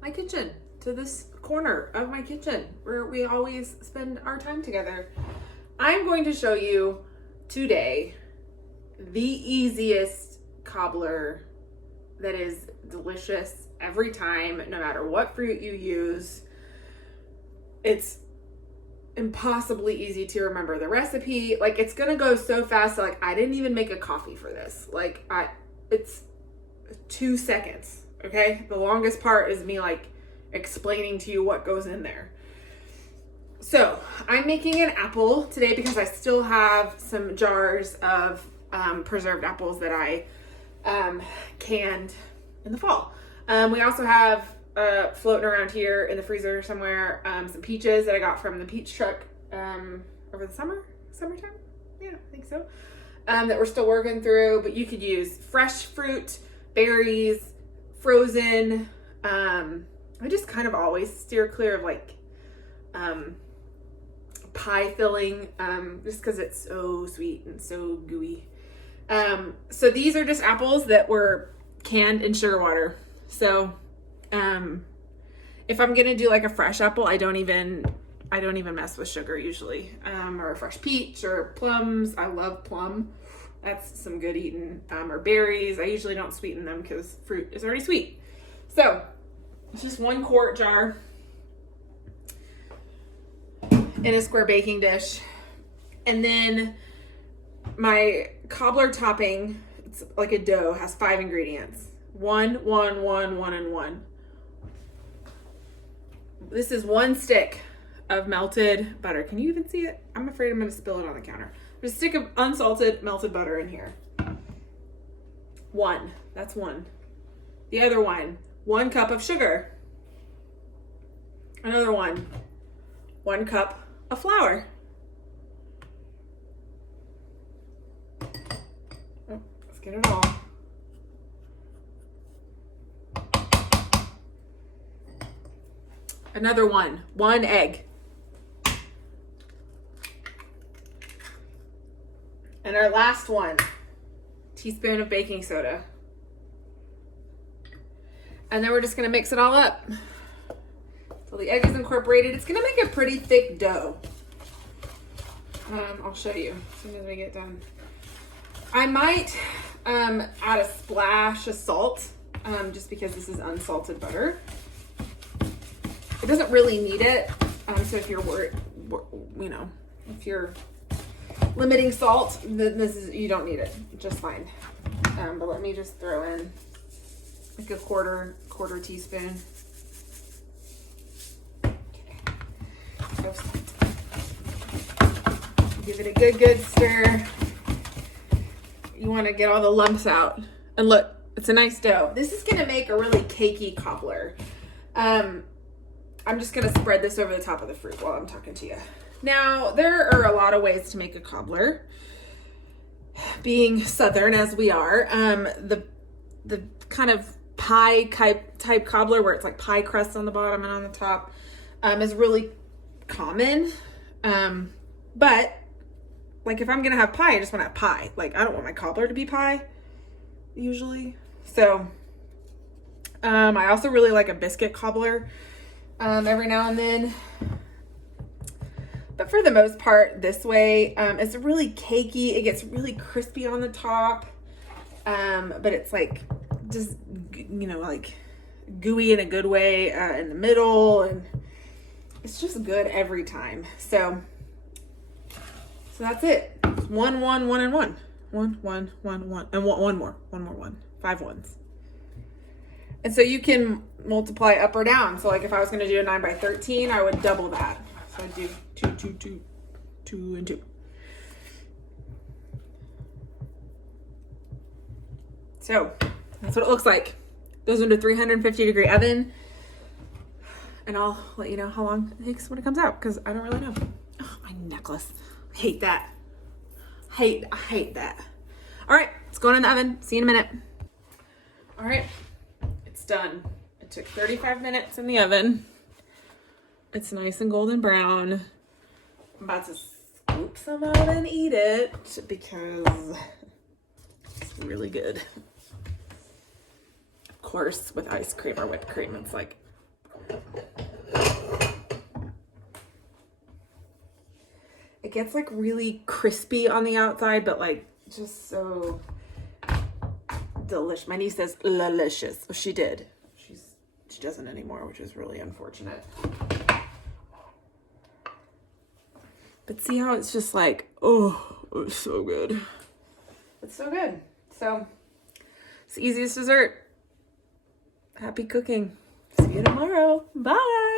my kitchen, to this corner of my kitchen where we always spend our time together. I'm going to show you today the easiest cobbler that is delicious every time, no matter what fruit you use. It's impossibly easy to remember the recipe. Like, it's gonna go so fast. Like, I didn't even make a coffee for this. Like, it's 2 seconds. Okay, the longest part is me like explaining to you what goes in there. So I'm making an apple today because I still have some jars of preserved apples that I canned in the fall. We also have floating around here in the freezer somewhere some peaches that I got from the peach truck over the summertime. Yeah, I think so. That we're still working through, but you could use fresh fruit, berries, frozen. I just kind of always steer clear of like pie filling, just because it's so sweet and so gooey. So these are just apples that were canned in sugar water. So if I'm gonna do like a fresh apple, I don't even mess with sugar usually. Or a fresh peach or plums. I love plum. That's some good eating. Or berries. I usually don't sweeten them because fruit is already sweet. So it's just 1 quart jar in a square baking dish. And then my cobbler topping, it's like a dough, has 5 ingredients. 1, 1, 1, 1, and 1. This is 1 stick of melted butter. Can you even see it? I'm afraid I'm going to spill it on the counter. There's a stick of unsalted melted butter in here. 1. That's 1. The other 1 cup of sugar. Another 1 cup of flour. Oh, let's get it all. Another 1 egg. And our last 1 teaspoon of baking soda. And then we're just gonna mix it all up till the egg is incorporated. It's gonna make a pretty thick dough. I'll show you as soon as we get done. I might add a splash of salt, just because this is unsalted butter. It doesn't really need it, so if you're worried, if you're limiting salt, then you don't need it, just fine. But let me just throw in like a quarter teaspoon. Okay. Give it a good stir. You want to get all the lumps out. And look, it's a nice dough. This is gonna make a really cakey cobbler. I'm just gonna spread this over the top of the fruit while I'm talking to you. Now, there are a lot of ways to make a cobbler. Being Southern as we are, the kind of pie type cobbler where it's like pie crust on the bottom and on the top is really common. But like if I'm gonna have pie, I just want to have pie. Like I don't want my cobbler to be pie usually. So I also really like a biscuit cobbler every now and then. But for the most part, this way, it's really cakey. It gets really crispy on the top. But it's like, just, like gooey in a good way in the middle. And it's just good every time. So that's it. 1, 1, 1, and 1. 1, 1, 1, 1. And one more. 5 ones. And so you can multiply up or down. So like if I was going to do a 9 by 13, I would double that. So I'd do 2, 2, 2, 2, and 2. So that's what it looks like. Goes into 350-degree oven. And I'll let you know how long it takes when it comes out because I don't really know. Oh, my necklace. I hate that. I hate that. All right, it's going in the oven. See you in a minute. All right, it's done. It took 35 minutes in the oven. It's nice and golden brown. I'm about to scoop some out and eat it because it's really good. Of course, with ice cream or whipped cream, it's like It gets like really crispy on the outside, but like just so delicious. My niece says delicious. Well, she did. She doesn't anymore, which is really unfortunate. But see how it's just like, oh, it's so good. It's so good. So it's the easiest dessert. Happy cooking. See you tomorrow. Bye.